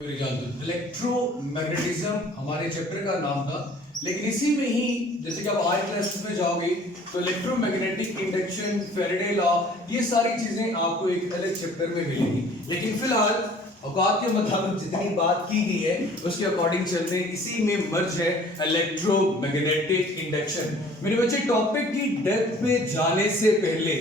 Electromagnetism हमारे chapter का नाम था, लेकिन इसी में ही जैसे कि आप हाई क्लासेस में जाओगे तो इलेक्ट्रोमैग्नेटिक इंडक्शन, फैराडे लॉ, ये सारी चीजें आपको एक अलग चैप्टर में मिलेगी। लेकिन फिलहाल औकात के मुताबिक जितनी बात की गई है उसके अकॉर्डिंग चलते हैं। इसी में मर्ज है इलेक्ट्रोमैग्नेटिक इंडक्शन। मेरे बच्चे, टॉपिक की डेप्थ में जाने से पहले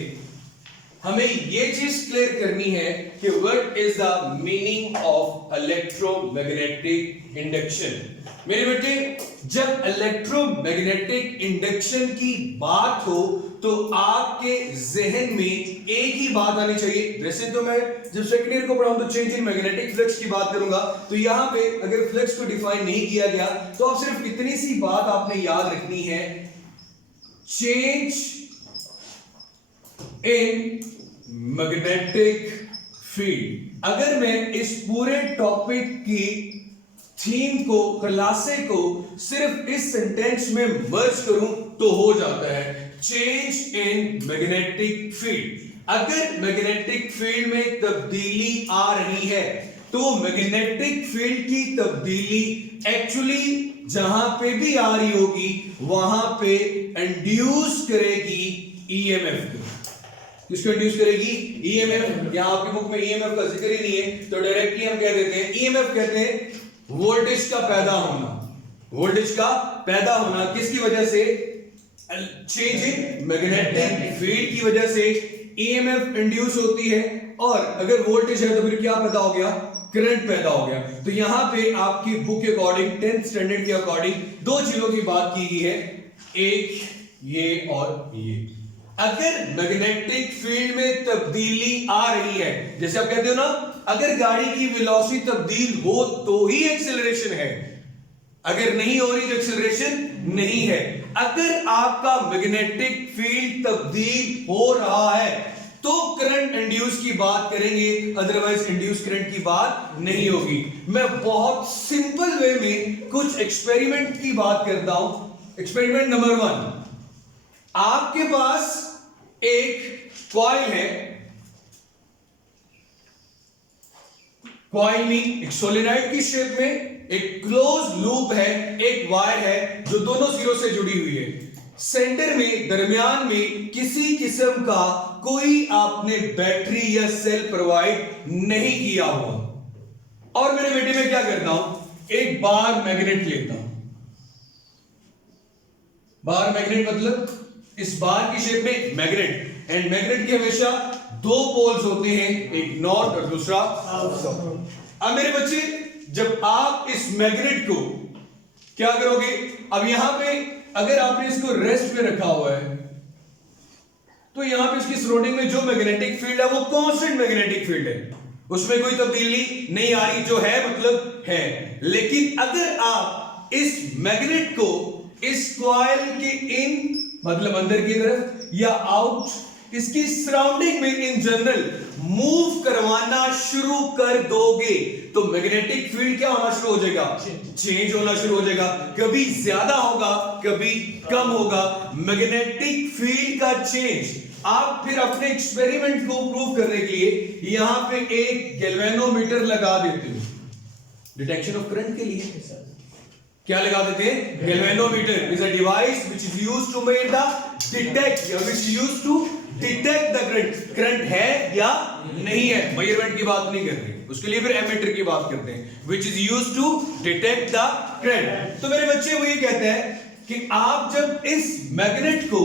हमें ये चीज क्लियर करनी है कि what is the meaning of electromagnetic induction. मेरे बेटे, जब इलेक्ट्रोमैग्नेटिक इंडक्शन की बात हो तो आपके जहन में एक ही बात आनी चाहिए। वैसे तो मैं जब सेकंड ईयर को पढ़ाऊं तो चेंज इन मैग्नेटिक फ्लक्स की बात करूंगा, तो यहां पे अगर फ्लक्स को डिफाइन नहीं किया गया तो आप सिर्फ इतनी सी बात आपने याद रखनी है, चेंज इन मैग्नेटिक फील्ड। अगर मैं इस पूरे टॉपिक की थीम को, खुलासे को सिर्फ इस सेंटेंस में मर्ज करूं तो हो जाता है चेंज इन मैग्नेटिक फील्ड। अगर मैग्नेटिक फील्ड में तब्दीली आ रही है तो मैग्नेटिक फील्ड की तब्दीली एक्चुअली जहां पे भी आ रही होगी वहां पे इंड्यूस करेगी ईएमएफ को। किसको इंड्यूस करेगी? ईएमएफ। यहां आपकी बुक में ईएमएफ का जिक्र ही नहीं है तो डायरेक्टली हम कह देते हैं ईएमएफ कहते हैं वोल्टेज का पैदा होना। वोल्टेज का पैदा होना किसकी वजह से? चेंज इन मैग्नेटिक फील्ड की वजह से ईएमएफ इंड्यूस होती है। और अगर वोल्टेज है तो फिर क्या पैदा हो गया? करंट पैदा हो गया। तो यहां पे आपकी बुक के अकॉर्डिंग, 10th स्टैंडर्ड के अकॉर्डिंग दो चीजों की बात की गई है, एक ये और ये। अगर मैग्नेटिक फील्ड में तब्दीली आ रही है, जैसे आप कहते हो ना, अगर गाड़ी की वेलोसिटी तब्दील हो तो ही एक्सेलरेशन है, अगर नहीं हो रही तो एक्सेलरेशन नहीं है। अगर आपका मैग्नेटिक फील्ड तब्दील हो रहा है तो करंट इंड्यूस की बात करेंगे, अदरवाइज इंड्यूस करंट की बात नहीं होगी। मैं बहुत सिंपल वे में कुछ एक्सपेरिमेंट की बात करता हूं। एक्सपेरिमेंट नंबर 1, आपके पास एक कॉइल है, कॉइल में एक सोलेनॉइड की शेप में एक क्लोज लूप है, एक वायर है जो दोनों सिरों से जुड़ी हुई है। सेंटर में, दरमियान में किसी किस्म का कोई आपने बैटरी या सेल प्रोवाइड नहीं किया हुआ। और मेरे बेटे में क्या करता हूं, एक बार मैग्नेट लेता हूं। बार मैग्नेट मतलब इस बार की शेप में मैग्नेट, एंड मैग्नेट के हमेशा दो पोल्स होते हैं, एक नॉर्थ और दूसरा साउथ। अब मेरे बच्चे, जब आप इस मैग्नेट को क्या करोगे, अब यहां पे अगर आपने इसको रेस्ट पे रखा हुआ है तो यहां पे इसकी सराउंडिंग में जो मैग्नेटिक फील्ड है वो कांस्टेंट मैग्नेटिक फील्ड है, उसमें कोई तब्दीली नहीं आ रही, जो है मतलब है। लेकिन अगर आप इस मैग्नेट को इस कॉइल के इन मतलब अंदर की तरफ या आउट, इसकी सराउंडिंग में इन जनरल मूव करवाना शुरू कर दोगे तो मैग्नेटिक फील्ड क्या होना शुरू हो जाएगा? चेंज होना शुरू हो जाएगा। कभी ज्यादा होगा, कभी कम होगा। मैग्नेटिक फील्ड का चेंज आप फिर अपने एक्सपेरिमेंट को प्रूव करने के लिए यहां पे एक गैल्वेनोमीटर लगा देते हो, डिटेक्शन ऑफ करंट के लिए। क्या लगा देते हैं? Galvanometer is a device which is used to make the detect, which is used to detect the current. Current है या नहीं है, मेजरमेंट की बात नहीं कर रहे, उसके लिए फिर एमीटर की बात करते हैं, which is used to detect the current. तो मेरे बच्चे वो ये कहते हैं कि आप जब इस मैग्नेट को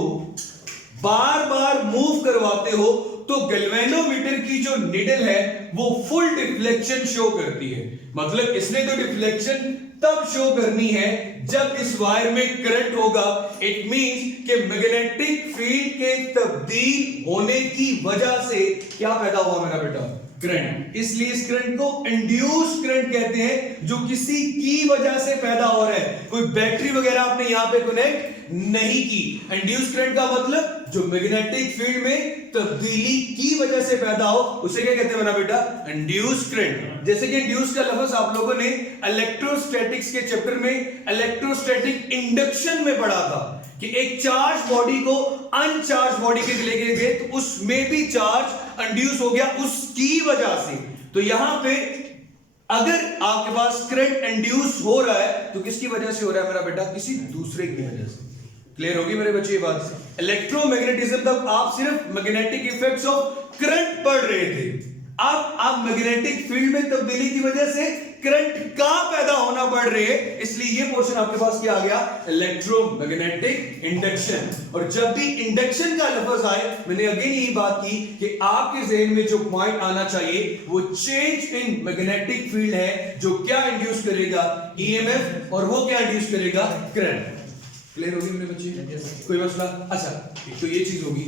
बार बार मूव करवाते हो तो गैल्वेनोमीटर की जो निडल है वो फुल डिफ्लेक्शन शो करती है। मतलब इसने तो डिफ्लेक्शन तब शो करनी है जब इस वायर में करंट होगा। इट मींस कि मैग्नेटिक फील्ड के तब्दील होने की वजह से क्या पैदा हुआ मेरा बेटा? करंट। इसलिए इस करंट को इंड्यूस करंट कहते हैं, जो किसी की वजह से पैदा हो रहा है। कोई बैटरी वगैरह आपने यहां पे कनेक्ट नहीं की। इंड्यूस करंट का मतलब जो मैग्नेटिक फील्ड में तब्दीली की वजह से पैदा हो, उसे क्या कहते हैं मेरा बेटा? Induce current. जैसे कि इंड्यूस का लफ्ज आप लोगों ने इलेक्ट्रोस्टैटिक्स के चैप्टर में इलेक्ट्रोस्टैटिक इंडक्शन में पढ़ा था कि एक चार्ज बॉडी को अनचार्ज बॉडी के लेके गए तो उसमें भी चार्ज इंड्यूस हो गया उसकी वजह से। तो यहां पे अगर आपके पास करंट इंड्यूस हो रहा है तो किसकी वजह से हो रहा है मेरा बेटा? किसी दूसरे की वजह से। क्लियर होगी मेरे बच्चे ये बात? इलेक्ट्रोमैग्नेटिज्म तक आप सिर्फ मैग्नेटिक इफेक्ट्स ऑफ करंट पढ़ रहे थे, अब आप मैग्नेटिक फील्ड में तब्दीली की वजह से करंट का पैदा होना पड़ रही है, इसलिए ये पोर्शन आपके पास क्या आ गया? Electromagnetic induction. और जब भी इंडक्शन का लफ्ज आए, मैंने अगेन यही बात की कि आपके जहन में जो पॉइंट आना चाहिए वो चेंज इन मैग्नेटिक फील्ड है, जो क्या इंड्यूस करेगा? ईएमएफ, और वो क्या इंड्यूस करेगा? करंट। क्लियर होगी मेरे बच्चे? कोई मसला? अच्छा, एक तो ये चीज होगी।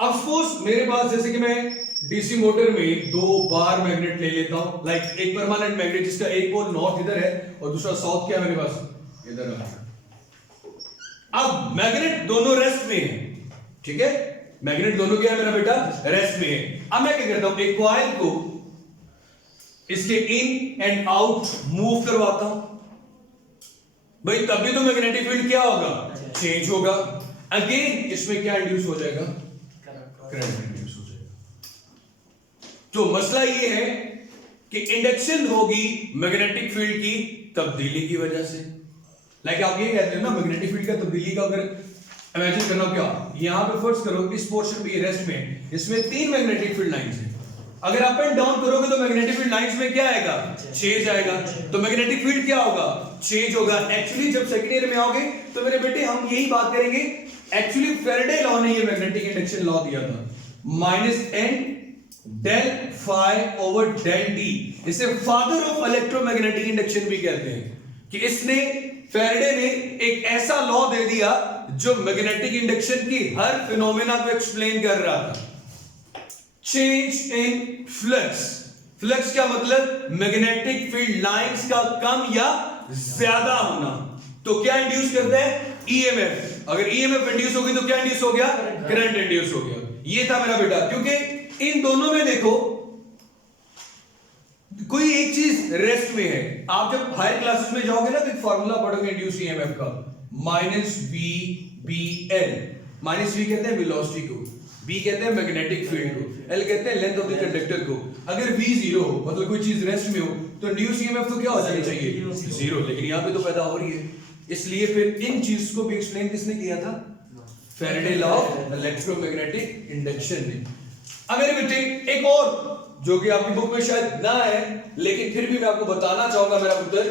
अब सपोज मेरे पास जैसे कि मैं डीसी मोटर में 2 बार मैग्नेट ले लेता हूं, लाइक एक परमानेंट मैग्नेट जिसका एक पोल नॉर्थ इधर है और दूसरा साउथ क्या है मेरे पास? इधर है। अब मैग्नेट दोनों रेस्ट में है, ठीक है? मैग्नेट दोनों क्या है मेरा बेटा? रेस्ट में है। अब मैं क्या करता हूं, एक कॉइल को इसके इन एंड आउट मूव करवाता हूं, भाई तभी तो मैग्नेटिक फील्ड क्या होगा? चेंज होगा। अगेन इसमें क्या इंड्यूस हो जाएगा? करंट इंड्यूस हो जाएगा। तो मसला ये है कि इंडक्शन होगी मैग्नेटिक फील्ड की तब्दीली की वजह से। लाइक आप ये कहते हैं ना, मैग्नेटिक फील्ड का तब्दीली का अगर इमेजिन करना, क्या यहां पे फर्स्ट करो इस पोर्शन पे रेस्ट में, इसमें 3 मैग्नेटिक फील्ड लाइंस हैं, अगर अप एंड डाउन करोगे तो मैग्नेटिक फील्ड लाइंस में क्या आएगा? चेंज आएगा। तो मैग्नेटिक फील्ड क्या होगा? चेंज होगा। एक्चुअली जब सेकंड ईयर में आओगे तो मेरे बेटे हम यही बात करेंगे, एक्चुअली फैराडे लॉ ने ये मैग्नेटिक इंडक्शन लॉ दिया था, -n del phi over del d। इसे फादर ऑफ इलेक्ट्रोमैग्नेटिक इंडक्शन भी कहते हैं कि इसने, फैराडे ने एक ऐसा लॉ दे दिया जो मैग्नेटिक इंडक्शन की हर फिनोमेना को एक्सप्लेन कर रहा था। Change in flux. फ्लक्स क्या मतलब? मैग्नेटिक फील्ड लाइंस का कम या ज्यादा होना। तो क्या इंड्यूस करता है? ईएमएफ। अगर ईएमएफ इंड्यूस होगी तो क्या इंड्यूस हो गया? करंट इंड्यूस हो गया। ये था मेरा बेटा, क्योंकि इन दोनों में देखो कोई एक चीज रेस्ट में है। आप जब हायर क्लासेस में जाओगे ना तो एक फार्मूला पढ़ोगे इंड्यूस ईएमएफ का, -VBL। -V कहते हैं वेलोसिटी को, B कहते हैं मैग्नेटिक फील्ड को, L कहते हैं लेंथ ऑफ द कंडक्टर को। अगर V 0 हो, मतलब कोई चीज रेस्ट में हो, तो इंड्यूस ईएमएफ तो क्या हो जानी चाहिए? 0। लेकिन यहां पे तो पैदा हो रही है, इसलिए फिर इन चीज को भी एक्सप्लेन किसने किया था? Faraday law of electromagnetic induction ने। अब मेरे बेटे एक और जो कि आपकी बुक में शायद ना है, लेकिन फिर भी मैं आपको बताना चाहूंगा मेरा पुत्र,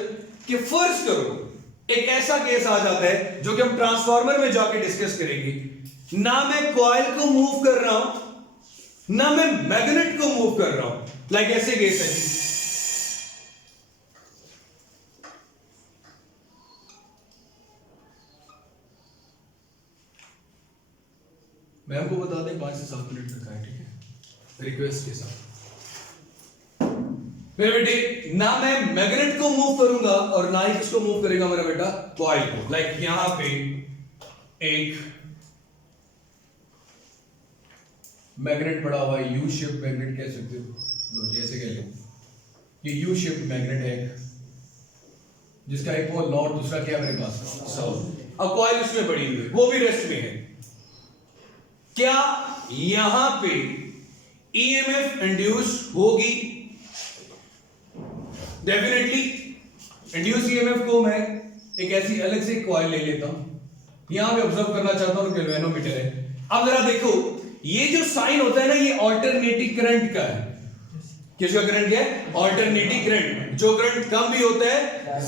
कि फर्स्ट करो एक ऐसा केस आ जाता है जो कि हम ट्रांसफार्मर में जाके डिस्कस करेंगे। ना मैं कॉइल को मूव कर रहा हूं, ना मैं मैग्नेट को मूव कर रहा हूं, लाइक ऐसे केस है। मैं आपको बता दें 5 से 7 मिनट तक है, ठीक है, रिक्वेस्ट के साथ। मेरे बेटे ना मैं मैग्नेट को मूव करूंगा और ना ही किसको मूव करेगा मेरा बेटा? कॉइल को। लाइक यहां पे एक मैग्नेट पड़ा हुआ है, यू शेप मैग्नेट कह सकते हो, लो जी ऐसे कह लो, ये यू शेप मैग्नेट है जिसका एक पोल नॉर्थ, दूसरा क्या है मेरे पास? साउथ। अब कॉइल उसमें पड़ी हुई है, वो भी रेस्ट में है। क्या यहां पे ईएमएफ इंड्यूस होगी? डेफिनेटली इंड्यूस ईएमएफ को मैं एक ऐसी अलग से कॉइल ले लेता हूं, यहां पे ऑब्जर्व करना चाहता हूं, गैल्वेनोमीटर है। अब जरा देखो, ये जो साइन होता है ना, ये ऑल्टरनेटिंग करंट का है। किसका करंट क्या है? Alternating current. जो करंट कम भी होता है,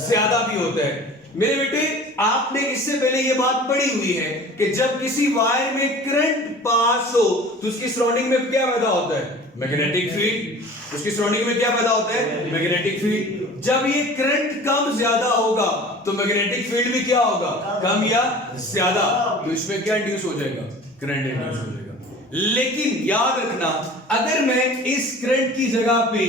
ज्यादा भी होता है। मेरे बेटे आपने इससे पहले ये बात पढ़ी हुई है कि जब किसी वायर में करंट पास हो तो उसकी सराउंडिंग में क्या पैदा होता है? Magnetic field. उसकी सराउंडिंग में क्या पैदा होता है? Magnetic field. जब ये करंट कम ज्यादा होगा तो मैग्नेटिक फील्ड भी क्या होगा? कम या ज्यादा। तो इसमें क्या इंड्यूस हो जाएगा? करंट इंड्यूस हो जाएगा। लेकिन याद रखना, अगर मैं इस करंट की जगह पे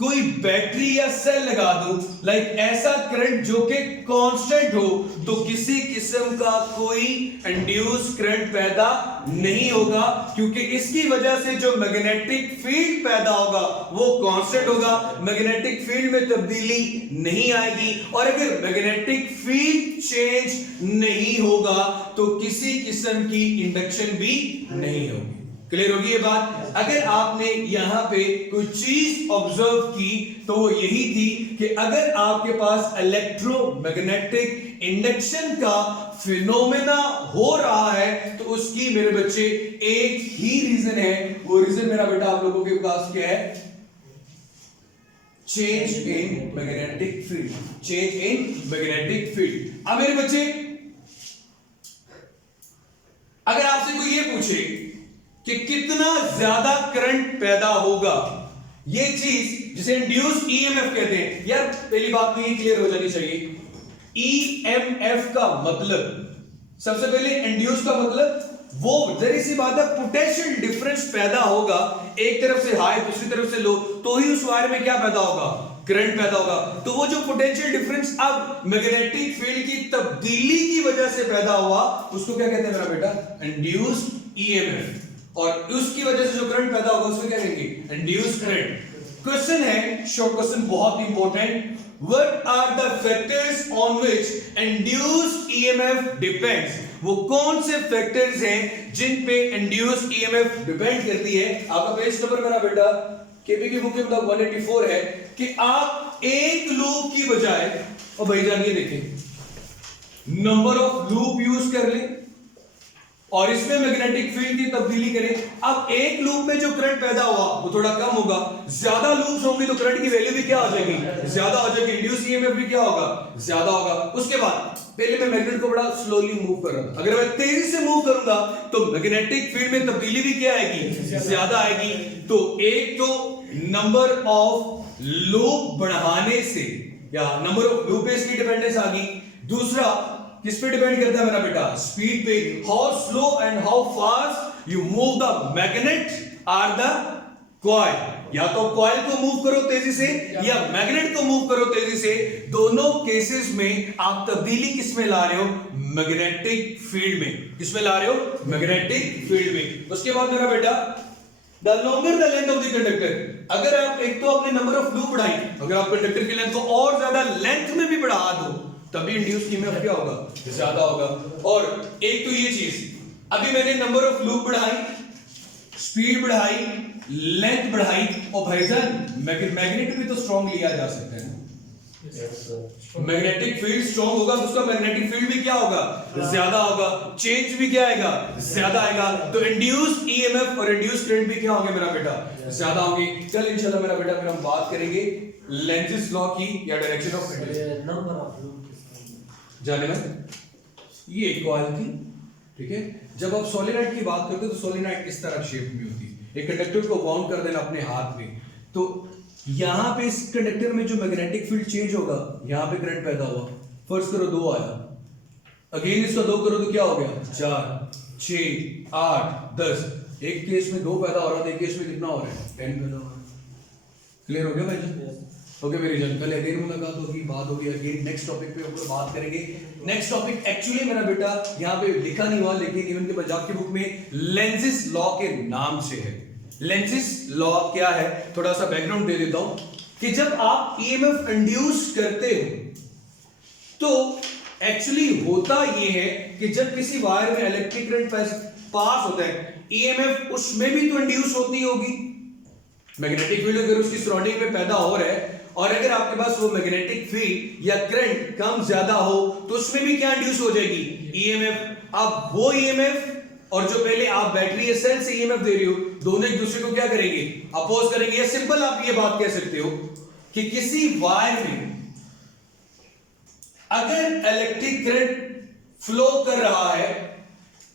कोई बैटरी या सेल लगा दूं, लाइक ऐसा करंट जो कि कांस्टेंट हो, तो किसी किस्म का कोई इंड्यूस करंट पैदा नहीं होगा, क्योंकि इसकी वजह से जो मैग्नेटिक फील्ड पैदा होगा वो कांस्टेंट होगा, मैग्नेटिक फील्ड में तब्दीली नहीं आएगी। और अगर मैग्नेटिक फील्ड चेंज नहीं होगा तो किसी किस्म की इंडक्शन भी नहीं होगी। क्लियर होगी ये बात? अगर आपने यहां पे कोई चीज ऑब्जर्व की तो वो यही थी कि अगर आपके पास इलेक्ट्रोमैग्नेटिक इंडक्शन का फिनोमेना हो रहा है तो उसकी मेरे बच्चे एक ही रीजन है, वो रीजन मेरा बेटा आप लोगों के पास क्या है? Change in magnetic field. Change in magnetic field. अब मेरे बच्चे अगर आपसे कोई ये पूछे कि कितना ज्यादा करंट पैदा होगा, ये चीज जिसे इंड्यूस्ड ईएमएफ कहते हैं, यार पहली बात तो ये क्लियर हो जानी चाहिए। ईएमएफ का मतलब, सबसे पहले इंड्यूस का मतलब वो जरी सी बात है, पोटेंशियल डिफरेंस पैदा होगा, एक तरफ से हाई दूसरी तरफ से लो, तो ही उस वायर में क्या पैदा होगा? करंट पैदा होगा। तो वो जो पोटेंशियल डिफरेंस अब मैग्नेटिक फील्ड की तब्दीली की वजह से पैदा हुआ, उसको क्या कहते हैं मेरा बेटा? Induced EMF. और उसकी वजह से जो करंट पैदा होगा उसको क्या कहेंगे? Induced current. क्वेश्चन है, शॉर्ट क्वेश्चन बहुत important, What are the factors on which induced EMF depends? वो कौन से फैक्टर्स हैं जिन पे इंड्यूस्ड ईएमएफ डिपेंड करती है? आपका पेज नंबर मेरा बेटा केपी की बुक में 184 है कि आप एक लूप की बजाय, और भाईजान ये देखें, नंबर ऑफ लूप यूज कर लें और इसमें मैग्नेटिक फील्ड की तब्दीली करें। अब एक लूप में जो करंट पैदा हुआ वो थोड़ा कम होगा, ज्यादा लूप्स होंगे तो करंट की वैल्यू भी क्या हो जाएगी? ज्यादा हो जाएगी, इंड्यूस्ड ईएमएफ भी क्या होगा? ज्यादा होगा। उसके बाद पहले मैं मैग्नेट को बड़ा स्लोली मूव कर रहा था, अगर मैं तेजी से मूव करूंगा तो मैग्नेटिक फील्ड में तब्दीली भी क्या आएगी? ज्यादा आएगी। तो एक तो नंबर ऑफ लूप बढ़ाने से या नंबर ऑफ लूप पे इसकी डिपेंडेंस आ गई। दूसरा किस पे डिपेंड करता है मेरा बेटा? स्पीड पे। How slow and how fast you move the magnet or the coil. या तो कॉइल को मूव करो तेजी से या मैग्नेट को मूव करो तेजी से, दोनों केसेस में आप तब्दीली किस में ला रहे हो? मैग्नेटिक फील्ड में। किस में ला रहे हो? मैग्नेटिक फील्ड में। उसके बाद मेरा बेटा the longer the length of the conductor, अगर आप एक तो आपने नंबर ऑफ लूप बढ़ाई, अगर आप कंडक्टर की लेंथ को और ज्यादा लेंथ में भी बढ़ा दो तभी इंड्यूस्ड ईएमएफ क्या होगा? ज्यादा होगा। और एक तो ये चीज, अभी मैंने नंबर ऑफ लूप बढ़ाई, स्पीड बढ़ाई, लेंथ बढ़ाई, और भाईजान मैग्नेट भी तो स्ट्रॉन्ग लिया जा सकता है। मैग्नेटिक फील्ड स्ट्रॉन्ग होगा तो उसका मैग्नेटिक फील्ड भी क्या होगा? ज्यादा होगा। चेंज भी क्या आएगा? ज्यादा आएगा। तो इंड्यूस्ड ईएमएफ और इंड्यूस्ड करंट भी क्या होंगे मेरा बेटा? ज्यादा होंगे। चल इंशाल्लाह मेरा बेटा फिर हम बात करेंगे लेंजिस लॉ की या direction of number of loop जाने में। ये एक कॉइल थी, ठीक है। जब आप सोलेनॉइड की बात करते हो तो सोलेनॉइड इस तरह शेप में होती है। एक कंडक्टर को बाउंड कर देना अपने हाथ में, तो यहां पे इस कंडक्टर में जो मैग्नेटिक फील्ड चेंज होगा, यहां पे करंट पैदा हुआ। फर्स्ट करो 2 आया, अगेन इसका 2 करो तो क्या हो गया? 4, 6, 8, 10। एक केस में 2 पैदा हो रहा था, एक केस में कितना हो रहा है? 10 पैदा हो रहा है। क्लियर हो गया भाई? ओके मेरी जान, कल अगेन मुलाकात होगी, बात होगी अगेन नेक्स्ट टॉपिक पे ऊपर बात करेंगे। नेक्स्ट टॉपिक एक्चुअली मेरा बेटा यहाँ पे लिखा नहीं हुआ, लेकिन इवन के पंजाब की बुक में लेंजिस लॉ के नाम से है। लेंजिस लॉ क्या है, थोड़ा सा बैकग्राउंड दे देता हूं कि जब आप ईएमएफ इंड्यूस करते हो तो एक्चुअली होता ये है कि जब किसी वायर में इलेक्ट्रिक करंट पास होता है, ईएमएफ उसमें भी तो इंड्यूस होती होगी। मैग्नेटिक फील्ड अगर उसकी सराउंडिंग में पैदा हो रहा है और अगर आपके पास वो मैग्नेटिक फील्ड या करंट कम ज्यादा हो तो उसमें भी क्या इंड्यूस हो जाएगी? ईएमएफ। अब वो ईएमएफ और जो पहले आप बैटरी या सेल से ईएमएफ दे रही हो, दोनों एक दूसरे को क्या करेंगे? अपोज करेंगे। या सिंपल आप ये बात कह सकते हो कि किसी वायर में अगर इलेक्ट्रिक करंट फ्लो कर रहा है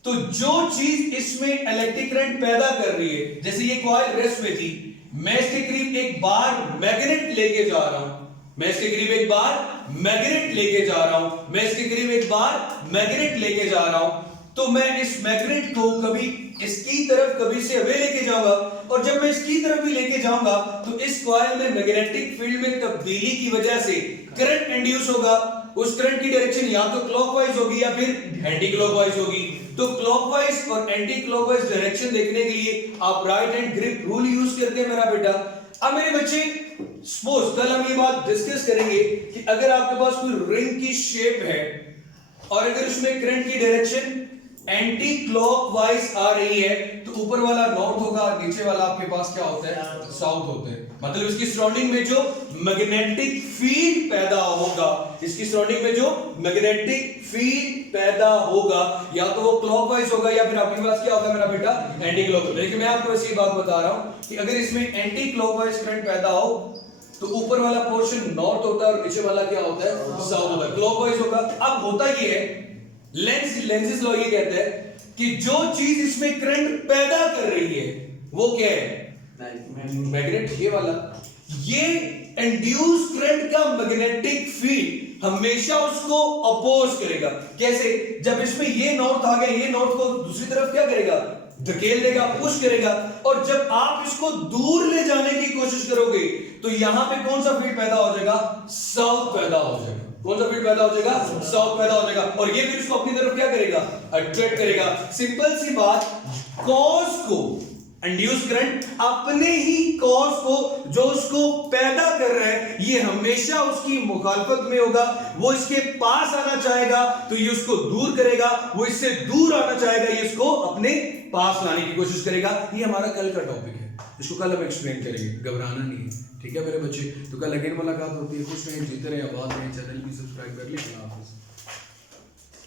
तो जो चीज इसमें इलेक्ट्रिक करंट पैदा कर रही है, जैसे ये कॉइल रेस्ट में थी, मैं इसके करीब एक बार मैग्नेट लेके जा रहा हूं, मैं इसके करीब एक बार मैग्नेट लेके जा रहा हूं, मैं इसके करीब एक बार मैग्नेट लेके जा रहा हूं, तो मैं इस मैग्नेट को कभी इसकी तरफ कभी से अवे लेके जाऊंगा, और जब मैं इसकी तरफ भी लेके जाऊंगा तो इस कॉइल में मैग्नेटिक फील्ड में तब्दीली की वजह से करंट इंड्यूस होगा। उस करंट की डायरेक्शन या तो क्लॉकवाइज होगी या फिर एंटी क्लॉकवाइज होगी। तो क्लॉकवाइज और एंटी क्लॉकवाइज डायरेक्शन देखने के लिए आप right hand grip rule use करते हैं मेरा बेटा। अब मेरे बच्चे सपोज कल हम ये बात डिस्कस करेंगे कि अगर आपके पास कोई रिंग की शेप है और अगर उसमें करंट की डायरेक्शन एंटी क्लॉकवाइज आ रही है तो तो ऊपर वाला नॉर्थ होगा, नीचे वाला आपके पास क्या होता है, साउथ होता है। मतलब इसकी सराउंडिंग में जो मैग्नेटिक फील्ड पैदा होगा, इसकी सराउंडिंग में जो मैग्नेटिक फील्ड पैदा होगा, या तो वो क्लॉकवाइज होगा या फिर आपके पास क्या होगा मेरा बेटा, एंटी क्लॉकवाइज। लेकिन मैं आपको ऐसी बात बता रहा हूं कि अगर इसमें एंटी क्लॉकवाइज करंट पैदा हो तो ऊपर वाला पोर्शन नॉर्थ होता है और नीचे वाला क्या होता है, साउथ होता है, क्लॉकवाइज होगा। अब होता ये है, लेंजिस लॉ ये कहता है कि जो चीज इसमें करंट पैदा कर रही है वो क्या है, मैग्नेट। ये वाला, ये इंड्यूस करंट का मैग्नेटिक फील्ड हमेशा उसको अपोज करेगा। कैसे? जब इसमें ये नॉर्थ आ गया, ये नॉर्थ को दूसरी तरफ क्या करेगा, धकेल देगा, पुश करेगा। और जब आप इसको दूर ले जाने की कोशिश करोगे तो यहां पे कौन सा फील्ड पैदा हो जाएगा, साउथ पैदा हो जाएगा। कौन सा फील्ड पैदा हो जाएगा, साउथ पैदा हो जाएगा। और ये फिर इसको अपनी तरफ क्या करेगा, अट्रैक्ट करेगा। सिंपल सी बात, कॉज को इंड्यूस करंट अपने ही कॉज को जो उसको पैदा कर रहा है, ये हमेशा उसकी मुखालफत में होगा। वो इसके पास आना चाहेगा तो ये उसको दूर करेगा, वो इससे दूर आना चाहेगा, ये इसको अपने पास लाने की कोशिश करेगा। ये हमारा कल का टॉपिक है, इसको कल हम एक्सप्लेन करेंगे, घबराना नहीं है, ठीक है मेरे बच्चे। तो कल अगेन मुलाकात होती है। खुश रहें, जीते रहें, आबाद रहें, चैनल भी सब्सक्राइब कर लें। अल्लाह हाफ़िज़।